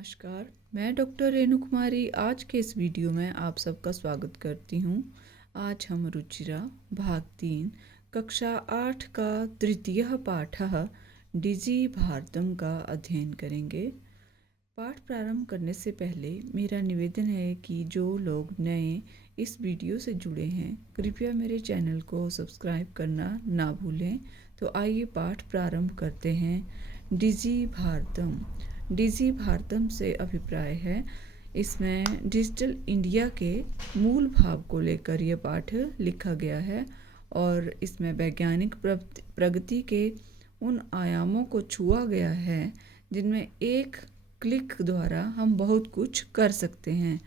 नमस्कार, मैं डॉक्टर रेणु कुमारी आज के इस वीडियो में आप सबका स्वागत करती हूँ। आज हम रुचिरा भाग 3 कक्षा 8 का तृतीयः पाठः डिजि भारतम का अध्ययन करेंगे। पाठ प्रारंभ करने से पहले मेरा निवेदन है कि जो लोग नए इस वीडियो से जुड़े हैं कृपया मेरे चैनल को सब्सक्राइब करना ना भूलें। तो आइए पाठ प्रारंभ करते हैं। डिजि भारतम। डिजि भारतम से अभिप्राय है, इसमें डिजिटल इंडिया के मूल भाव को लेकर यह पाठ लिखा गया है और इसमें वैज्ञानिक प्रगति के उन आयामों को छुआ गया है जिनमें एक क्लिक द्वारा हम बहुत कुछ कर सकते हैं।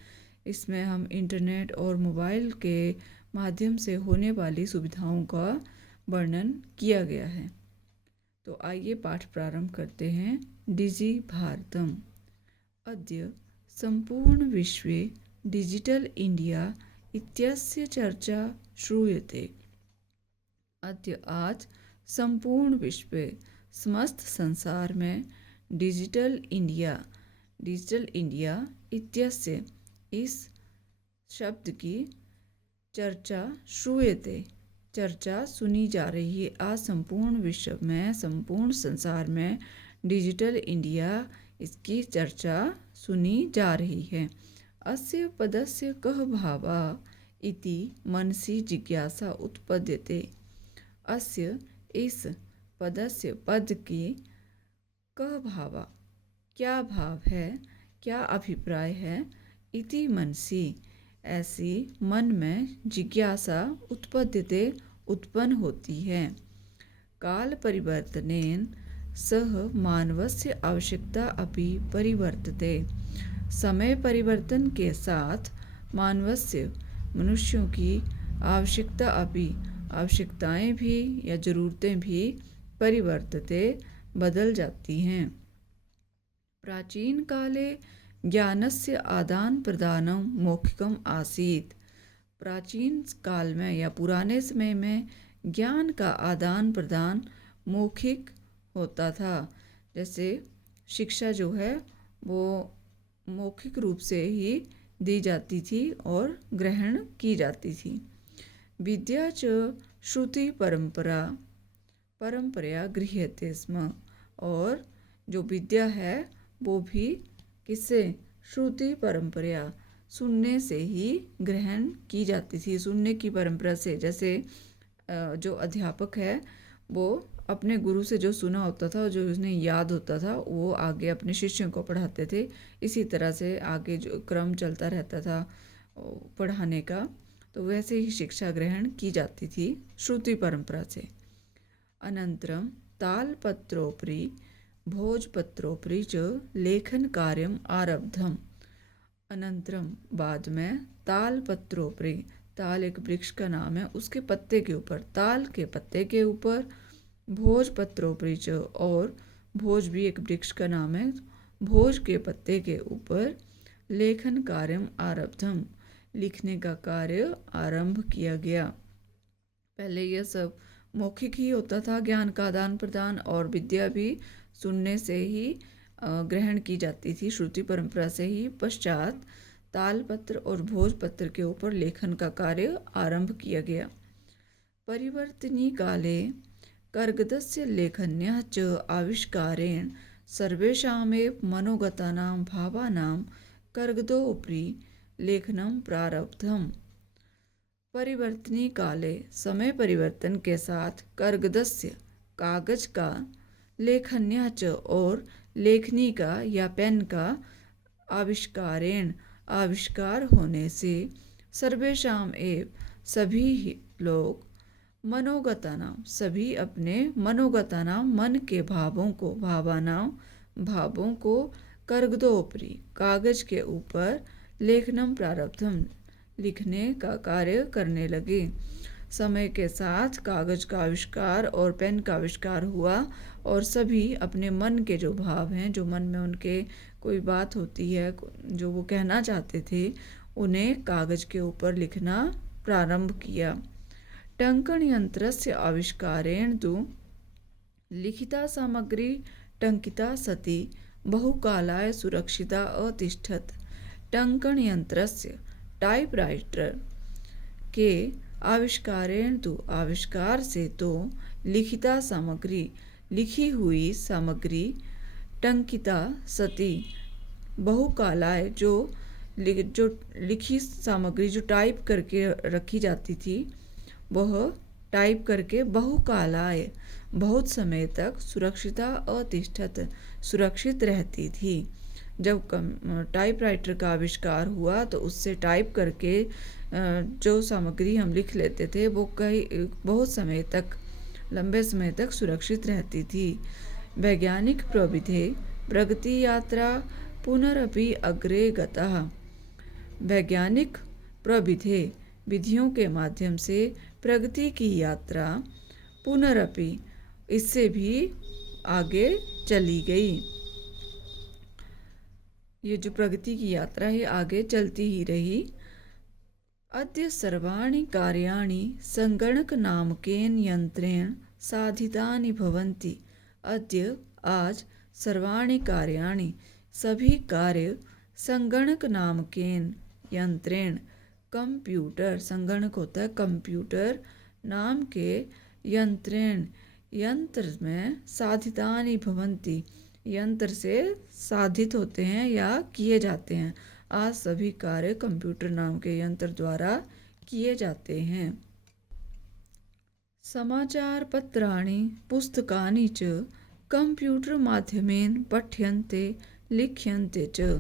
इसमें हम इंटरनेट और मोबाइल के माध्यम से होने वाली सुविधाओं का वर्णन किया गया है। तो आइए पाठ प्रारंभ करते हैं। डिजि भारतम। अद्य संपूर्ण विश्वे डिजिटल इंडिया इत्यस्य चर्चा श्रूयते। अद्य आज संपूर्ण विश्व समस्त संसार में डिजिटल इंडिया इत्यस्य इस शब्द की चर्चा श्रूयते, चर्चा सुनी जा रही है। आज संपूर्ण विश्व में, संपूर्ण संसार में डिजिटल इंडिया इसकी चर्चा सुनी जा रही है। अस्य पदस्य कः भावा इति मनसि जिज्ञासा उत्पद्यते। अस्य इस पदस्य पद की कः भावा क्या भाव है, क्या अभिप्राय है, इति मनसि ऐसी मन में जिज्ञासा उत्पद्यते उत्पन्न होती है। काल परिवर्तनेन सह मानवस्य आवश्यकता अपि परिवर्तते। समय परिवर्तन के साथ मानवस्य मनुष्यों की आवश्यकता अपि आवश्यकताएं भी या ज़रूरतें भी परिवर्तते बदल जाती हैं। प्राचीन काले ज्ञानस्य आदान प्रदानं मौखिकम आसीत्। प्राचीन काल में या पुराने समय में ज्ञान का आदान प्रदान मौखिक होता था। जैसे शिक्षा जो है वो मौखिक रूप से ही दी जाती थी और ग्रहण की जाती थी। विद्या च श्रुति परंपरा गृह्यते स्म। और जो विद्या है वो भी किससे? श्रुति परंपरा, सुनने से ही ग्रहण की जाती थी, सुनने की परंपरा से। जैसे जो अध्यापक है वो अपने गुरु से जो सुना होता था, जो उसने याद होता था, वो आगे अपने शिष्यों को पढ़ाते थे। इसी तरह से आगे जो क्रम चलता रहता था पढ़ाने का, तो वैसे ही शिक्षा ग्रहण की जाती थी श्रुति परंपरा से। अनंतरम तालपत्रोपरि भोजपत्रोपरि च लेखन कार्यम आरब्धम। अनंतरम बाद में तालपत्रोपरि, ताल एक वृक्ष का नाम है, उसके पत्ते के ऊपर, ताल के पत्ते के ऊपर, भोजपत्रोपरि च, और भोज भी एक वृक्ष का नाम है, भोज के पत्ते के ऊपर लेखन कार्यम आरब्धम, लिखने का कार्य आरंभ किया गया। पहले यह सब मौखिक ही होता था, ज्ञान का आदान प्रदान, और विद्या भी सुनने से ही ग्रहण की जाती थी, श्रुति परंपरा से ही। पश्चात तालपत्र और भोजपत्र के ऊपर लेखन का कार्य आरंभ किया गया। परिवर्तनी काले कर्गदस्य लेखन्यः च आविष्कारेण सर्वेषामेव मनोगतानां भावानां कर्गदोपरि लेखनं प्रारब्धम्। परिवर्तनी काले, समय परिवर्तन के साथ, कर्गदस्य कागज का, लेखन्या च और लेखनी का या पेन का, आविष्कारेण आविष्कार होने से, सर्वेषाम एव सभी लोग, मनोगतानाम सभी अपने, मनोगतानाम मन के भावों को, भावों को, कर्गदोपरि कागज के ऊपर, लेखनम प्रारब्धम लिखने का कार्य करने लगे। समय के साथ कागज का आविष्कार और पेन का आविष्कार हुआ और सभी अपने मन के जो भाव हैं, जो मन में उनके कोई बात होती है जो वो कहना चाहते थे, उन्हें कागज के ऊपर लिखना प्रारंभ किया। टंकण यंत्रस्य आविष्कारेण तु लिखिता सामग्री टंकिता सती बहुकालाय सुरक्षिता अतिष्ठत्। टङ्कणयन्त्रस्य टाइपराइटर के आविष्कारेण तो आविष्कार से तो लिखिता सामग्री लिखी हुई सामग्री टंकिता सती बहुकालाय जो लिखी सामग्री जो टाइप करके रखी जाती थी वह टाइप करके बहुकालाय बहुत समय तक सुरक्षिता अतिष्ठत सुरक्षित रहती थी। जब टाइपराइटर का आविष्कार हुआ तो उससे टाइप करके जो सामग्री हम लिख लेते थे वो बहुत समय तक लंबे समय तक सुरक्षित रहती थी। वैज्ञानिक प्रविधि प्रगति यात्रा पुनरपि अग्रे गतः। वैज्ञानिक प्रविधि विधियों के माध्यम से प्रगति की यात्रा पुनरपि इससे भी आगे चली गई। ये जो प्रगति की यात्रा है आगे चलती ही रही। अद्य सर्वाणि कार्याणि संगणकनामकेन यंत्रेण साधितानि भवन्ति। अद्य आज सर्वाणि कार्याणि सभी कार्य संगणक नामकेन यंत्रेण कंप्यूटर संगणक होता है कंप्यूटर नाम के यंत्रेण यंत्र में साधितानि भवन्ति यंत्र से साधित होते हैं या किए जाते हैं। आज सभी कार्य कंप्यूटर नाम के यंत्र द्वारा किए जाते हैं। समाचार पत्राणि पुस्तकानि च कंप्यूटर माध्यमेन पठ्यन्ते लिख्यन्ते च।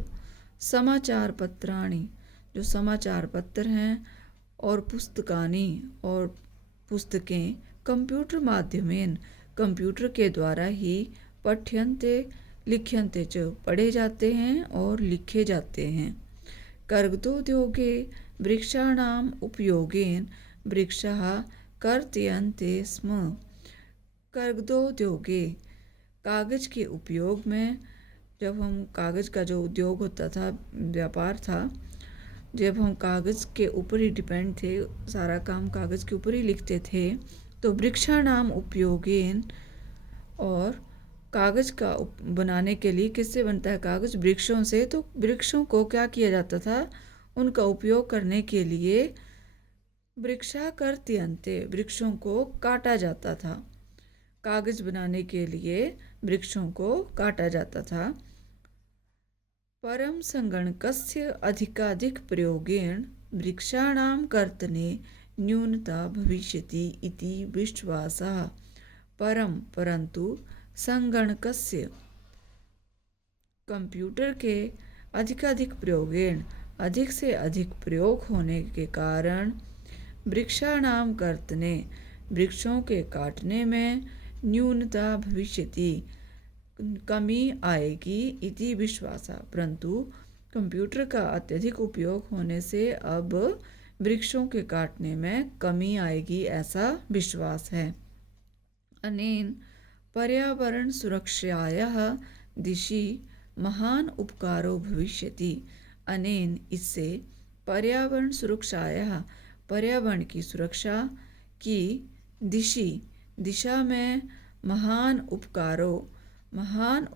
समाचार पत्राणि जो समाचार पत्र हैं और पुस्तकानि और पुस्तकें कंप्यूटर माध्यमेन कंप्यूटर के द्वारा ही पठ्यन्ते लिख्यन्ते च पढ़े जाते हैं और लिखे जाते हैं। कर्गदोद्योगे वृक्षाणाम उपयोगेन वृक्षः कर्तयन्ते स्म। कर्गदोद्योगे कागज के उपयोग में जब हम कागज का जो उद्योग होता था व्यापार था जब हम कागज के ऊपर ही डिपेंड थे सारा काम कागज के ऊपर ही लिखते थे तो वृक्षाणाम उपयोगेन और कागज का बनाने के लिए किससे बनता है कागज वृक्षों से। तो वृक्षों को क्या किया जाता था उनका उपयोग करने के लिए वृक्षाकर्तयन्ते वृक्षों को काटा जाता था। कागज बनाने के लिए वृक्षों को काटा जाता था। परम संगणकस्य अधिकाधिक प्रयोगेण वृक्षाणां कर्तने न्यूनता भविष्यति इति विश्वासः। परम परंतु संगणकस्य कंप्यूटर के अधिकाधिक प्रयोगेण अधिक से अधिक प्रयोग होने के कारण वृक्षाणां कर्तने वृक्षों के काटने में न्यूनता भविष्यति कमी आएगी इति विश्वासा। परंतु कंप्यूटर का अत्यधिक उपयोग होने से अब वृक्षों के काटने में कमी आएगी ऐसा विश्वास है। अनेन पर्यावरण सुरक्षायाः दिशि महान उपकारो भविष्यति। अनेन इससे पर्यावरण सुरक्षायाः पर्यावरण की सुरक्षा की दिशा में महान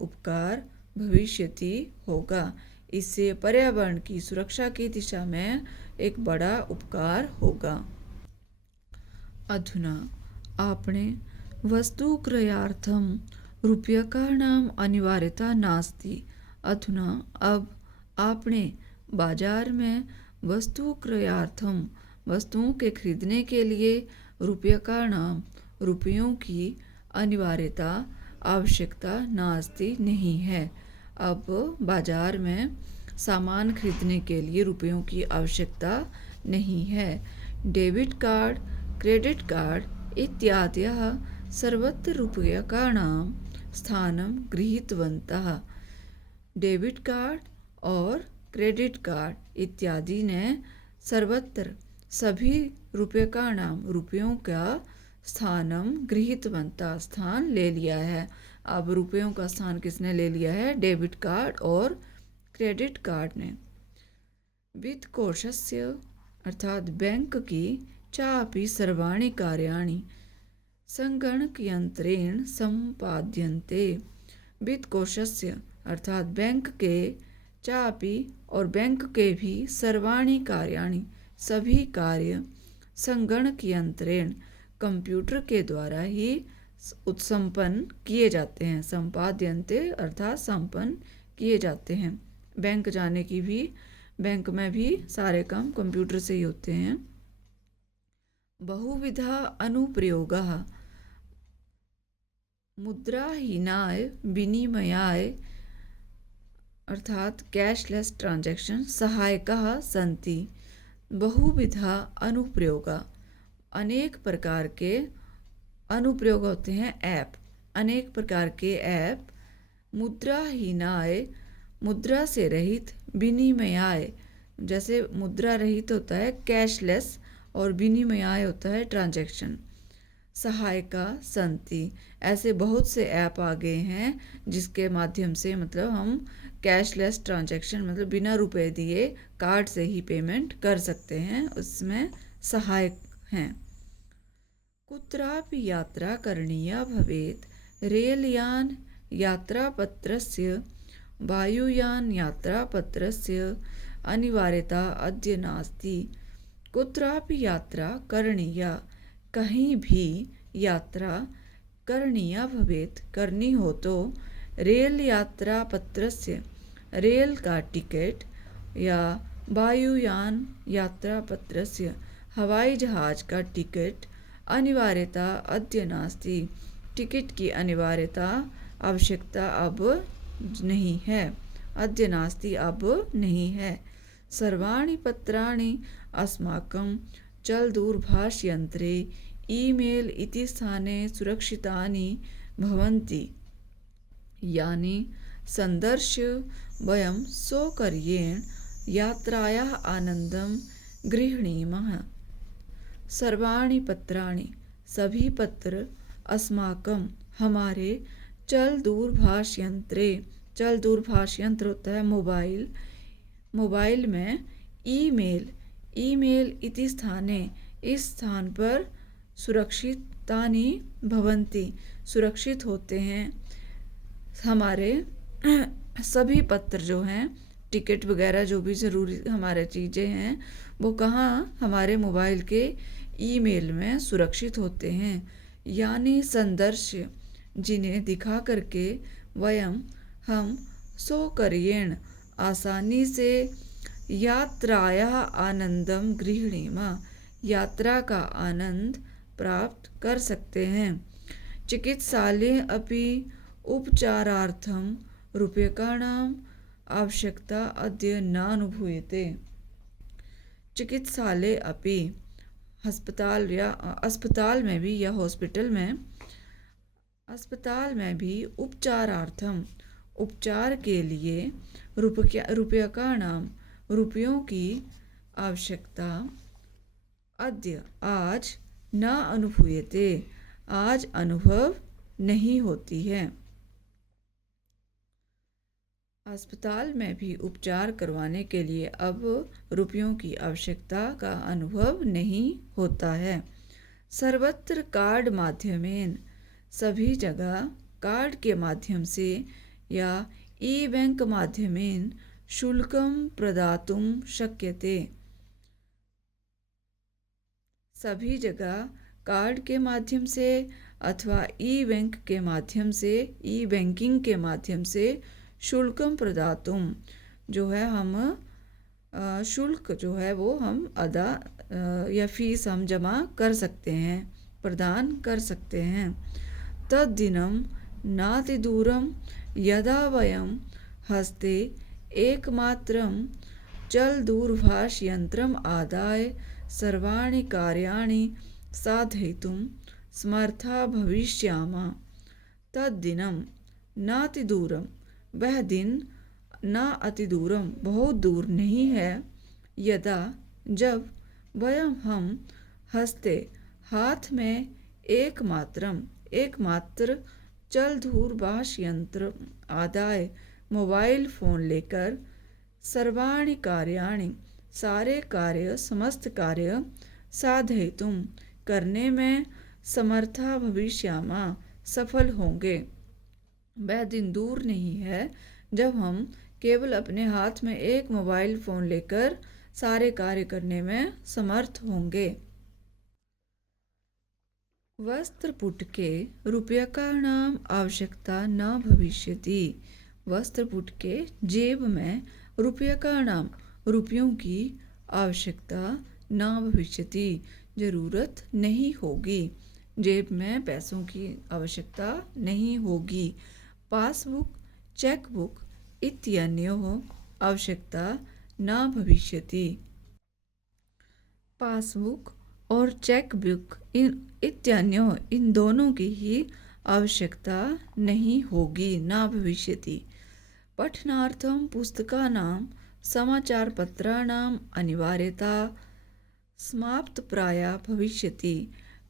उपकार भविष्यति होगा। इससे पर्यावरण की सुरक्षा की दिशा में एक बड़ा उपकार होगा। अधुना आपने वस्तु क्रयार्थम रूप्यकाणाम अनिवार्यता नास्ति। अधुना अब आपने बाजार में वस्तु क्रयार्थम वस्तुओं के खरीदने के लिए रूप्यकाणाम रुपयों की अनिवार्यता आवश्यकता नास्ति नहीं है। अब बाजार में सामान खरीदने के लिए रुपयों की आवश्यकता नहीं है। डेबिट कार्ड क्रेडिट कार्ड इत्यादयः सर्वत्र रूप्यकाणां स्थानं गृहीतवन्तः। डेबिट कार्ड और क्रेडिट कार्ड इत्यादि ने सर्वत्र सभी रूप्यकाणां रुपयों का स्थानम गृहीतवन्तः स्थान ले लिया है। अब रुपयों का स्थान किसने ले लिया है डेबिट कार्ड और क्रेडिट कार्ड ने। वित्तकोशस्य अर्थात बैंक की चापि सर्वाणि कार्याणि संगणकयंत्रेण संपाद्यन्ते। वित्तकोशस्य अर्थात बैंक के चापि और बैंक के भी सर्वाणि कार्याणि सभी कार्य संगणक यंत्रेण कंप्यूटर के द्वारा ही उत्संपन्न किए जाते हैं। संपाद्यन्ते अर्थात संपन्न किए जाते हैं। बैंक जाने की भी, बैंक में भी सारे काम कंप्यूटर से ही होते हैं। बहुविधा अनुप्रयोगः मुद्राहीनाय विनिमयाय अर्थात कैशलेस ट्रांजैक्शन सहायकः सन्ति। बहुविधा अनुप्रयोग, अनेक प्रकार के अनुप्रयोग होते हैं ऐप, अनेक प्रकार के ऐप। मुद्राहीनाय मुद्रा से रहित, विनिमयाय जैसे मुद्रा रहित होता है कैशलेस, और विनिमयाय होता है ट्रांजैक्शन। सहायका संति, ऐसे बहुत से ऐप आ गए हैं जिसके माध्यम से मतलब हम कैशलेस ट्रांजैक्शन मतलब बिना रुपए दिए कार्ड से ही पेमेंट कर सकते हैं, उसमें सहायक हैं। कुत्रापि यात्रा करणीया भवेत्, रेलयान यात्रापत्रस्य वायुयान यात्रापत्रस्य अनिवार्यता अद्य नास्ति। कुत्रापि यात्रा करणीया, कहीं भी यात्रा करणीया भवेत् करनी हो तो, रेल यात्रा पत्रस्य रेल का टिकट, या वायुयान यात्रा पत्रस्य हवाई जहाज का टिकट, अनिवार्यता अद्य नास्ति टिकट की अनिवार्यता आवश्यकता अब नहीं है, अद्य नास्ति अब नहीं है। सर्वाणि पत्राणि अस्माकं चलदूरभाषयन्त्रे ईमेल इति स्थाने सुरक्षितानि भवन्ति, यानि सन्दर्श्य वयं सौकर्येण यात्रायाः आनन्दं गृह्णीमः। सर्वाणि पत्राणि सभी पत्र, अस्माकं हमारे, चल दूरभाष यंत्रे, चल दूरभाष यंत्र होता है मोबाइल, मोबाइल में ईमेल, ईमेल इति स्थाने इस स्थान पर, सुरक्षितानि भवन्ति सुरक्षित होते हैं हमारे सभी पत्र जो हैं, टिकट वगैरह जो भी ज़रूरी हमारे चीज़ें हैं वो कहाँ, हमारे मोबाइल के ईमेल में सुरक्षित होते हैं। यानी संदर्श्य जिन्हें दिखा करके, वयम हम, सौकर्येण आसानी से, यात्रायाः आनंदम गृह्णीमः यात्रा का आनंद प्राप्त कर सकते हैं। चिकित्सालये अपि उपचारार्थं रूप्यकाणाम् आवश्यकता अद्य नानुभूयते। चिकित्सालय अपि अस्पताल या अस्पताल में भी या हॉस्पिटल में, अस्पताल में भी उपचारार्थम उपचार के लिए, रुपया का नाम रुपयों की आवश्यकता, अद्य आज, न अनुभूयते आज अनुभव नहीं होती है। अस्पताल में भी उपचार करवाने के लिए अब रुपयों की आवश्यकता का अनुभव नहीं होता है। सर्वत्र कार्ड माध्यमेन, सभी जगह कार्ड के माध्यम से या ई बैंक माध्यमेन शुल्कं प्रदातुं शक्यते। सभी जगह कार्ड के माध्यम से अथवा ई बैंक के माध्यम से, ई बैंकिंग के माध्यम से शुल्कम प्रदातुम जो है हम शुल्क जो है वो हम अदा या फीस हम जमा कर सकते हैं, प्रदान कर सकते हैं। तद्दिनं नातिदूरं यदा वयं हस्ते एकमात्रं चल दूरभाष यंत्रम आदाय सर्वाणि कार्याणि साधयितुं समर्था भविष्यामः। तद्दिनं नातिदूरं, वह दिन, न अतिदूरम बहुत दूर नहीं है, यदा जब, वयं हम, हस्ते हाथ में, एकमात्र चल दूरभाष यंत्र आदाय मोबाइल फ़ोन लेकर, सर्वाणि कार्याणि सारे कार्य, समस्त कार्य, साधयितुं करने में, समर्था भविष्यामः सफल होंगे। वह दिन दूर नहीं है जब हम केवल अपने हाथ में एक मोबाइल फ़ोन लेकर सारे कार्य करने में समर्थ होंगे। वस्त्रपुटके रूप्यकाणाम् आवश्यकता न भविष्यति। वस्त्रपुटके जेब में रूप्यकाणाम रुपयों की आवश्यकता न भविष्यति जरूरत नहीं होगी। जेब में पैसों की आवश्यकता नहीं होगी। पासबुक चेकबुक इत्यन्योः आवश्यकता न भविष्यति। पासबुक और चेकबुक इन दोनों की ही आवश्यकता नहीं होगी न भविष्यति। पठनार्थं पुस्तकानां समाचारपत्राणाम् अनिवार्यता समाप्तप्राया भविष्यति।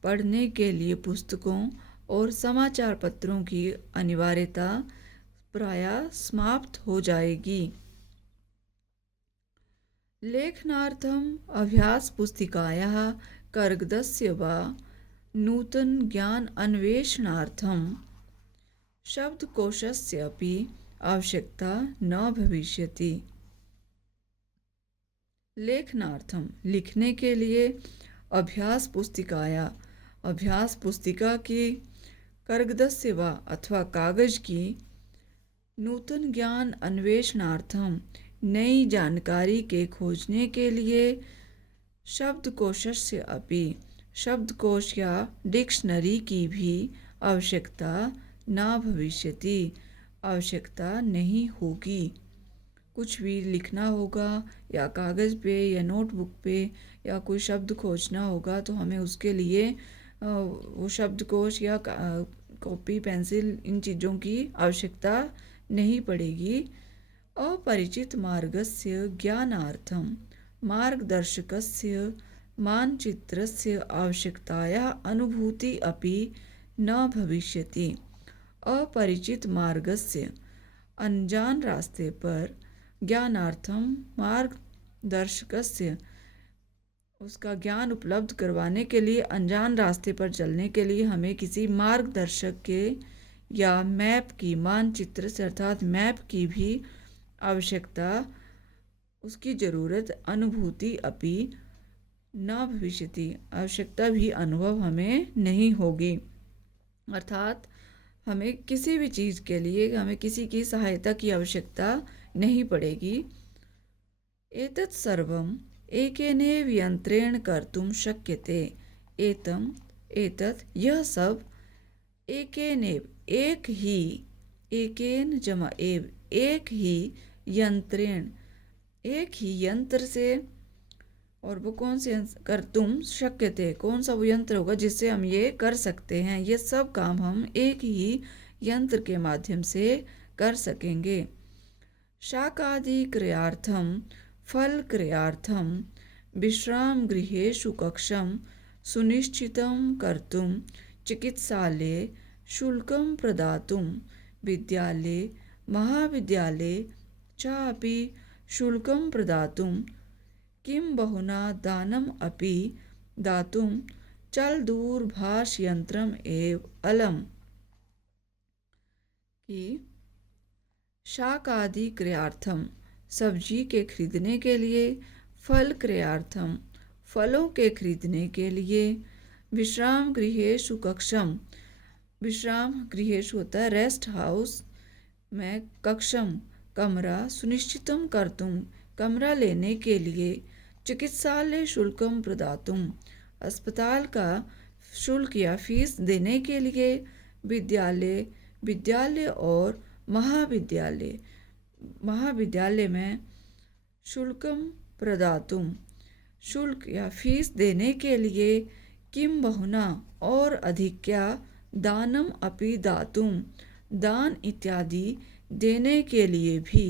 पढ़ने के लिए पुस्तकों और समाचार पत्रों की अनिवार्यता प्रायः समाप्त हो जाएगी। लेखनार्थम् अभ्यासपुस्तिकायाः कर्गदस्य वा नूतनज्ञान अन्वेषणार्थं शब्दकोशस्य अपि आवश्यकता न भविष्यति। लेखनार्थम लिखने के लिए अभ्यास पुस्तिका की कर्गदस्य वा अथवा कागज की नूतन ज्ञान अन्वेषणार्थम नई जानकारी के खोजने के लिए शब्दकोशस्य अपि शब्दकोश या डिक्शनरी की भी आवश्यकता न भविष्यति आवश्यकता नहीं होगी। कुछ भी लिखना होगा या कागज़ पे या नोटबुक पे या कोई शब्द खोजना होगा तो हमें उसके लिए वो शब्दकोश या कॉपी पेंसिल इन चीज़ों की आवश्यकता नहीं पड़ेगी। अपरिचित मार्गस्य ज्ञानार्थं मार्गदर्शकस्य मानचित्रस्य आवश्यकतायाः अनुभूति अपि न भविष्यति। अपरिचित मार्गस्य अनजान रास्ते पर ज्ञानार्थं मार्गदर्शकस्य उसका ज्ञान उपलब्ध करवाने के लिए अनजान रास्ते पर चलने के लिए हमें किसी मार्गदर्शक के या मैप की मानचित्र से अर्थात मैप की भी आवश्यकता उसकी ज़रूरत अनुभूति अपि न भविष्यति आवश्यकता भी अनुभव हमें नहीं होगी। अर्थात हमें किसी भी चीज़ के लिए हमें किसी की सहायता की आवश्यकता नहीं पड़ेगी। एतत् सर्वम् एकेनैव यंत्रेण कर्तुं शक्यते। एतत् यह सब एकेनैव एक ही एकेन जमा एव एक ही यंत्रेण एक ही यंत्र से और वो कौन से कर्तुं शक्यते कौन सा वो यंत्र होगा जिससे हम ये कर सकते हैं। ये सब काम हम एक ही यंत्र के माध्यम से कर सकेंगे। शाकादि क्रियार्थं फल क्रियार्थं विश्राम गृहेषु कक्षं सुनिश्चितं कर्तुं चिकित्सालये शुल्कं प्रदातुं विद्यालये महाविद्यालये चापि शुल्कं प्रदातुं किं बहुना दानम् अपि दातुं चलदूरभाषयंत्रम् एव अलम्। कि शाकादि क्रियार्थम सब्जी के खरीदने के लिए, फल क्रियार्थम फलों के खरीदने के लिए, विश्राम गृहेषु कक्षम विश्राम गृहेषु होता है रेस्ट हाउस में, कक्षम कमरा, सुनिश्चितम कर्तुम कमरा लेने के लिए, चिकित्सालय शुल्कम प्रदातुम अस्पताल का शुल्क या फीस देने के लिए, विद्यालय और महाविद्यालय में शुल्कम प्रदातुम शुल्क या फीस देने के लिए, किम बहुना और अधिक क्या, दानम अपि दातुम दान इत्यादि देने के लिए भी,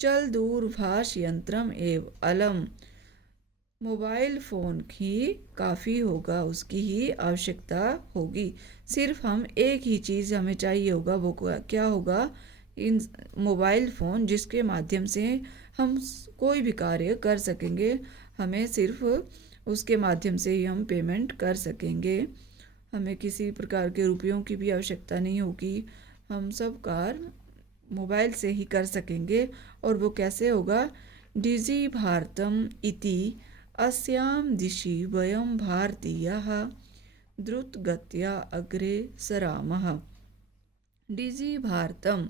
चल दूरभाष यंत्रम एव अलम मोबाइल फ़ोन ही काफ़ी होगा, उसकी ही आवश्यकता होगी। सिर्फ हम एक ही चीज़ हमें चाहिए होगा, वो क्या होगा, इन मोबाइल फ़ोन जिसके माध्यम से हम कोई भी कार्य कर सकेंगे। हमें सिर्फ उसके माध्यम से ही हम पेमेंट कर सकेंगे। हमें किसी प्रकार के रुपयों की भी आवश्यकता नहीं होगी। हम सब कार्य मोबाइल से ही कर सकेंगे। और वो कैसे होगा? डिजि भारतम इति अस्याम दिशि वयम भारतीयाः द्रुतगत्या अग्रे सरामः। डिजि भारतम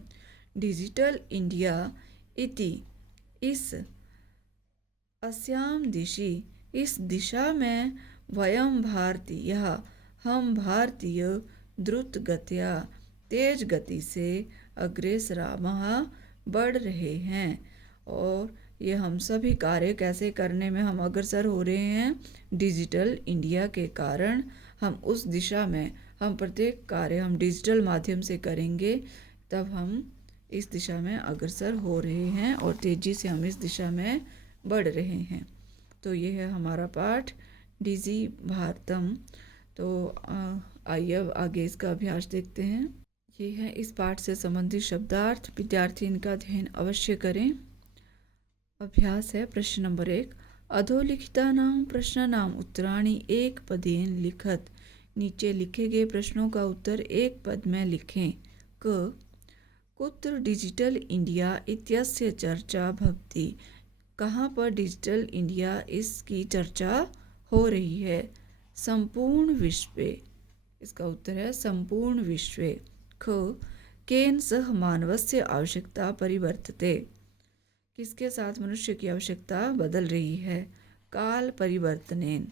डिजिटल इंडिया इति इस अस्याम दिशि इस दिशा में वयम भारतीय हम भारतीय द्रुत गत्या तेज गति से अग्रेसरामः बढ़ रहे हैं। और ये हम सभी कार्य कैसे करने में हम अग्रसर हो रहे हैं? डिजिटल इंडिया के कारण हम उस दिशा में हम प्रत्येक कार्य हम डिजिटल माध्यम से करेंगे, तब हम इस दिशा में अग्रसर हो रहे हैं और तेज़ी से हम इस दिशा में बढ़ रहे हैं। तो ये है हमारा पाठ डिजि भारतम। तो आइए अब आगे इसका अभ्यास देखते हैं। ये है इस पाठ से संबंधित शब्दार्थ। विद्यार्थी इनका अध्ययन अवश्य करें। अभ्यास है प्रश्न नंबर 1। अधोलिखितानां प्रश्नानां उत्तराणि एक पदेन लिखत। नीचे लिखे गए प्रश्नों का उत्तर एक पद में लिखें। क कुत्र डिजिटल इंडिया इत्यस्य चर्चा भवति। कहाँ पर डिजिटल इंडिया इसकी चर्चा हो रही है? संपूर्ण विश्व। इसका उत्तर है संपूर्ण विश्व। ख केन सह मानवस्य आवश्यकता परिवर्तते। किसके साथ मनुष्य की आवश्यकता बदल रही है? काल परिवर्तनेन।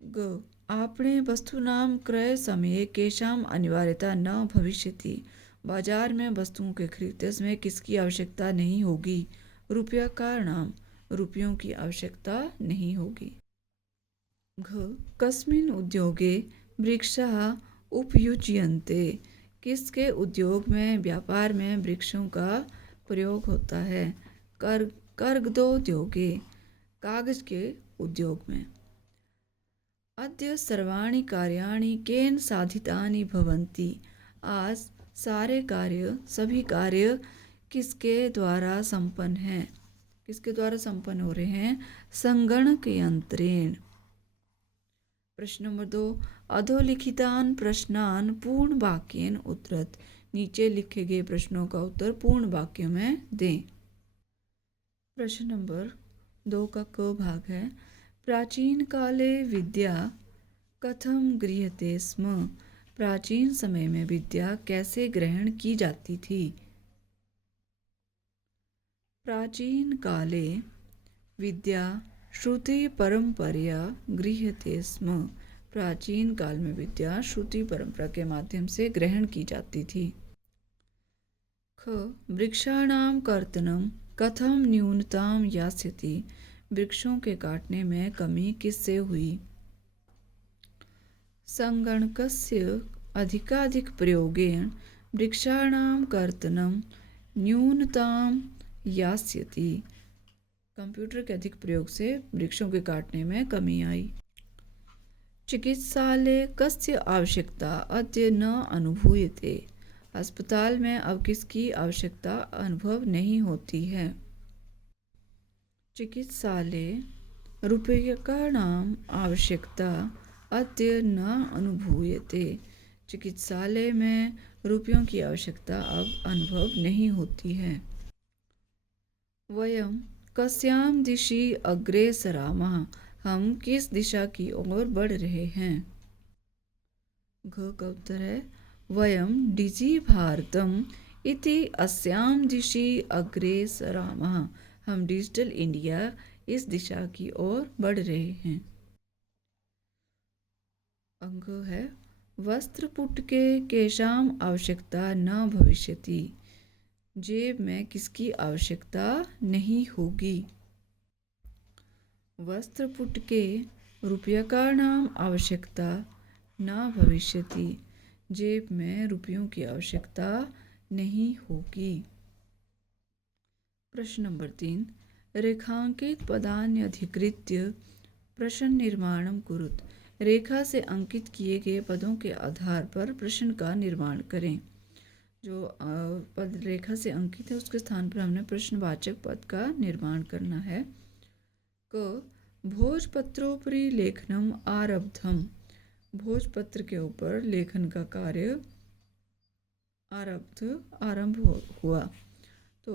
ग आपणे वस्तूनां क्रय समये केषाम् अनिवार्यता न भविष्यति। बाजार में वस्तुओं के खरीदते समय किसकी आवश्यकता नहीं होगी? रूप्यकाणां रुपयों की आवश्यकता नहीं होगी। घ कस्मिन् उद्योगे वृक्षाः उपयुज्यन्ते। किसके उद्योग में व्यापार में वृक्षों का प्रयोग होता है? कर्गदोद्योगे कागज के उद्योग में। अद्य सर्वाणि कार्याणि केन साधितानि भवन्ति। आज सारे कार्य सभी कार्य किसके द्वारा संपन्न हैं? किसके द्वारा संपन्न हो रहे हैं? संगणक यंत्रेण। प्रश्न नंबर 2। अधोलिखितान प्रश्नान पूर्ण वाक्येन उत्तरत। नीचे लिखे गए प्रश्नों का उत्तर पूर्ण वाक्य में दें। प्रश्न नंबर 2 का क भाग है। प्राचीन काले विद्या कथम गृह्यते स्म। प्राचीन समय में विद्या कैसे ग्रहण की जाती थी? प्राचीन काले विद्या श्रुति परंपरया गृह्यते स्म। प्राचीन काल में विद्या श्रुति परंपरा के माध्यम से ग्रहण की जाती थी। ख वृक्षाणां कर्तनं कथम न्यूनतां यास्यति। वृक्षों के काटने में कमी किससे हुई? संगणकस्य अधिकाधिक प्रयोगेन वृक्षाणां कर्तनं न्यूनतां यास्यति। कंप्यूटर के अधिक प्रयोग से वृक्षों के काटने में कमी आई। चिकित्सालय कस्य आवश्यकता अद्य न अनुभूयते। अस्पताल में अब किसकी आवश्यकता अनुभव नहीं होती है? चिकित्सालय रूप्यकाणां आवश्यकता अद्य न अनुभूयते। चिकित्सालय में रुपयों की आवश्यकता अब अनुभव नहीं होती है। वयम कस्याम दिशि अग्रेसरामः। हम किस दिशा की ओर बढ़ रहे हैं? घ का उत्तर है वयम डिजि भारतम इति अस्याम दिशि अग्रेसरामः। हम डिजिटल इंडिया इस दिशा की ओर बढ़ रहे हैं। अंक है वस्त्रपुटके केषां आवश्यकता न भविष्यति। जेब में किसकी आवश्यकता नहीं होगी? वस्त्रपुटके रूप्यकाणां आवश्यकता न भविष्यति। जेब में रुपयों की आवश्यकता नहीं होगी। प्रश्न नंबर 3। रेखांकित पदानि अधिकृत्य प्रश्न निर्माणं कुरुत। रेखा से अंकित किए गए पदों के आधार पर प्रश्न का निर्माण करें। जो पद रेखा से अंकित है उसके स्थान पर हमने प्रश्नवाचक पद का निर्माण करना है। क भोजपत्रोपरि लेखनम आरब्धम। भोजपत्र के ऊपर लेखन का कार्य हुआ। तो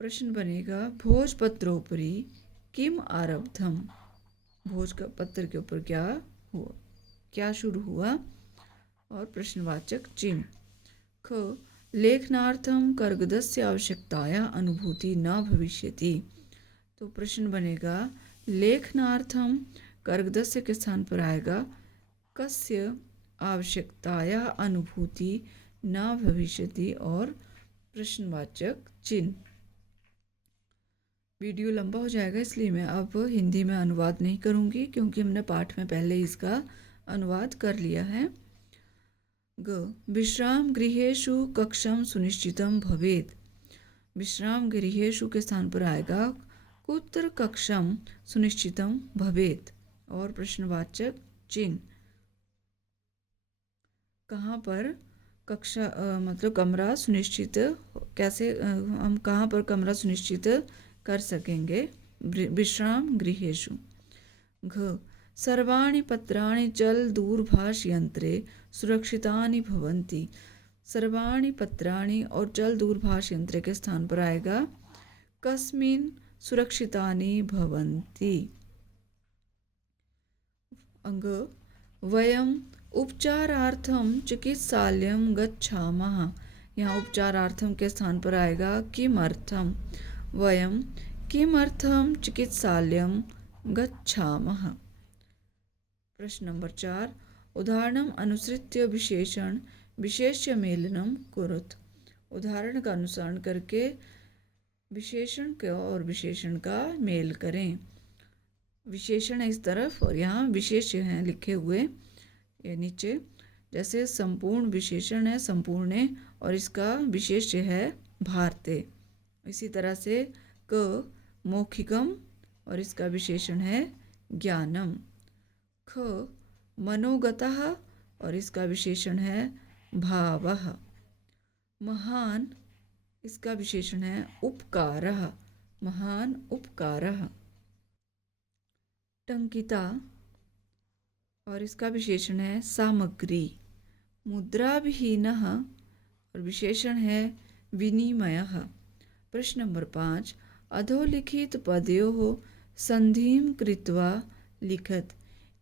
प्रश्न बनेगा भोजपत्रोपरि किम आरब्धम। भोज का पत्र के ऊपर क्या हुआ, क्या शुरू हुआ, और प्रश्नवाचक चिन्ह। ख लेखनार्थम कर्गदस्य आवश्यकताया अनुभूति न भविष्यति। तो प्रश्न बनेगा लेखनार्थम कर्गदस्य के स्थान पर आएगा कस्य आवश्यकताया अनुभूति न भविष्यति और प्रश्नवाचक चिन्ह। वीडियो लंबा हो जाएगा इसलिए मैं अब हिंदी में अनुवाद नहीं करूँगी, क्योंकि हमने पाठ में पहले इसका अनुवाद कर लिया है। ग विश्राम गृहेषु कक्षम सुनिश्चितम भवेत्। विश्राम गृहेषु के स्थान पर आएगा कुत्र कक्षम सुनिश्चितम भवेत् और प्रश्नवाचक चिन्ह। कहाँ पर कक्षा मतलब कमरा सुनिश्चित कैसे, हम कहाँ पर कमरा सुनिश्चित कर सकेंगे। विश्राम गृहेषु। घ सर्वाणि पत्राणि चल दूरभाष यंत्रे सुरक्षितानि भवन्ति। सर्वाणि पत्राणि और चल दूरभाष यंत्र के स्थान पर आएगा कस्मिन् सुरक्षितानि भवन्ति। अंग वयम उपचारार्थम चिकित्सालयम गच्छामः। यहाँ उपचारार्थम के स्थान पर आएगा किमर्थम। वयम किमर्थम चिकित्सालयम गच्छामः। प्रश्न नंबर 4 उदाहरणम अनुसृत्य विशेषण विशेष्य मेलनम कुरुत। उदाहरण का अनुसरण करके विशेषण का और विशेषण का मेल करें। विशेषण है इस तरफ और यहाँ विशेष्य हैं लिखे हुए ये नीचे। जैसे संपूर्ण विशेषण है संपूर्णे और इसका विशेष्य है भारते। इसी तरह से क मौखिकम और इसका विशेषण है ज्ञानम। ख मनोगतः और इसका विशेषण है भावः। महान इसका विशेषण है उपकारः। महान उपकारः। टंकिता और इसका विशेषण है सामग्री। मुद्राविहीनः और विशेषण है विनिमयः। प्रश्न नंबर 5 अधोलिखित पदयोः संधिं कृत्वा लिखत।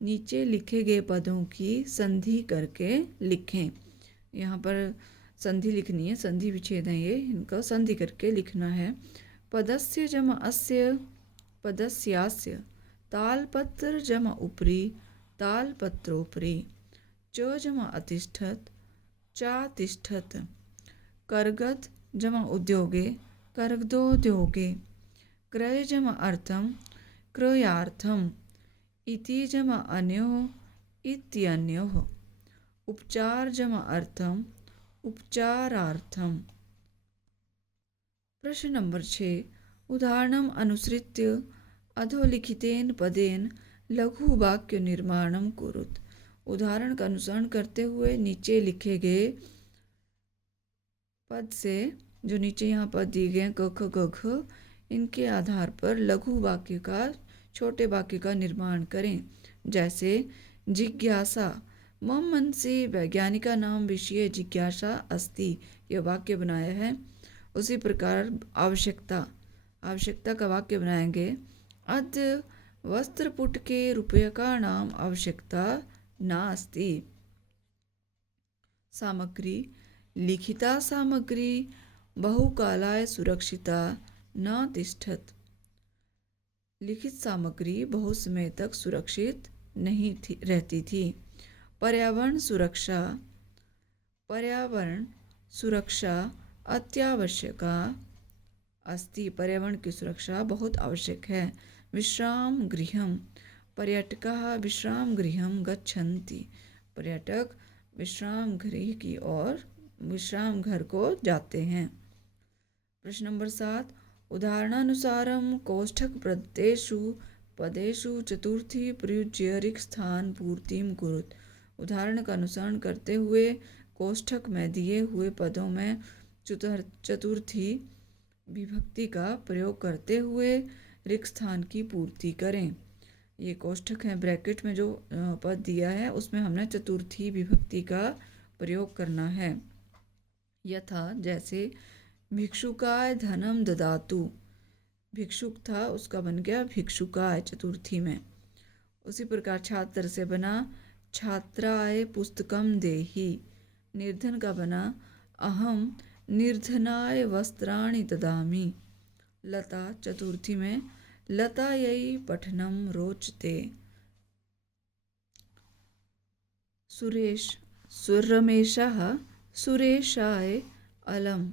नीचे लिखे गए पदों की संधि करके लिखें। यहाँ पर संधि लिखनी है, संधि विच्छेद है ये, इनका संधि करके लिखना है। पदस्य जमा अस्य पदस्यास्य तालपत्र जमा उपरि तालपत्रोपरि च जमा अतिष्ठत चातिष्ठत। कर्गद जमा उद्योगे कर्गदोद्योगे। क्रय जमा अर्थम क्रयार्थम। इति जमा अन्योः इत्यन्योः। उपचार जमा अर्थम उपचारार्थम। प्रश्न नंबर 6 उदाहरणम अनुसृत्य अधोलिखितेन पदेन लघु वाक्य निर्माणम कुरुत। उदाहरण का अनुसरण करते हुए नीचे लिखे गए पद से, जो नीचे यहाँ पद दिए गए हैं क ख ग घ, इनके आधार पर लघु वाक्य का छोटे वाक्य का निर्माण करें। जैसे जिज्ञासा मम मनसि वैज्ञानिका नाम विषये जिज्ञासा अस्ति, यह वाक्य बनाया है। उसी प्रकार आवश्यकता आवश्यकता का वाक्य बनाएंगे अद्य वस्त्रपुटके रूप्यकाणां आवश्यकता नास्ति। सामग्री लिखिता सामग्री बहुकालाय सुरक्षिता न तिष्ठत। लिखित सामग्री बहुत समय तक सुरक्षित नहीं रहती थी। पर्यावरण सुरक्षा पर्यावरण सुरक्षा अत्यावश्यका अस्ति। पर्यावरण की सुरक्षा बहुत आवश्यक है। विश्राम गृहम पर्यटकाः विश्राम गृहम गच्छन्ति। पर्यटक विश्राम गृह की ओर विश्राम घर को जाते हैं। प्रश्न नंबर 7 उदाहरणानुसारम कोष्ठक प्रदेशु पदेषु चतुर्थी प्रयुज्य रिक्त स्थान पूर्तिम कुरुत। उदाहरण का अनुसरण करते हुए कोष्ठक में दिए हुए पदों में चतुर्थी विभक्ति का प्रयोग करते हुए रिक्त स्थान की पूर्ति करें। ये कोष्ठक है, ब्रैकेट में जो पद दिया है उसमें हमने चतुर्थी विभक्ति का प्रयोग करना है। यथा जैसे भिक्षुकाय धनम ददातु, भिक्षुक था उसका बन गया भिक्षुकाय चतुर्थी में। उसी प्रकार छात्र से बना छात्राय पुस्तकम देहि, निर्धन का बना अहम निर्धनाय वस्त्राणि ददामि। लता चतुर्थी में लतायै पठनम रोचते। सुरेश रमेशः सुरेशाय अलम,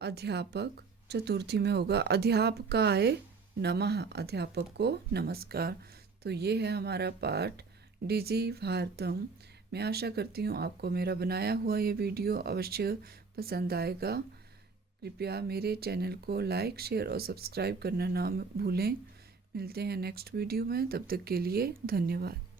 अध्यापक चतुर्थी में होगा अध्यापकाय नमः, अध्यापक को नमस्कार। तो ये है हमारा पाठ डिजि भारतम। मैं आशा करती हूँ आपको मेरा बनाया हुआ ये वीडियो अवश्य पसंद आएगा। कृपया मेरे चैनल को लाइक, शेयर और सब्सक्राइब करना ना भूलें। मिलते हैं नेक्स्ट वीडियो में, तब तक के लिए धन्यवाद।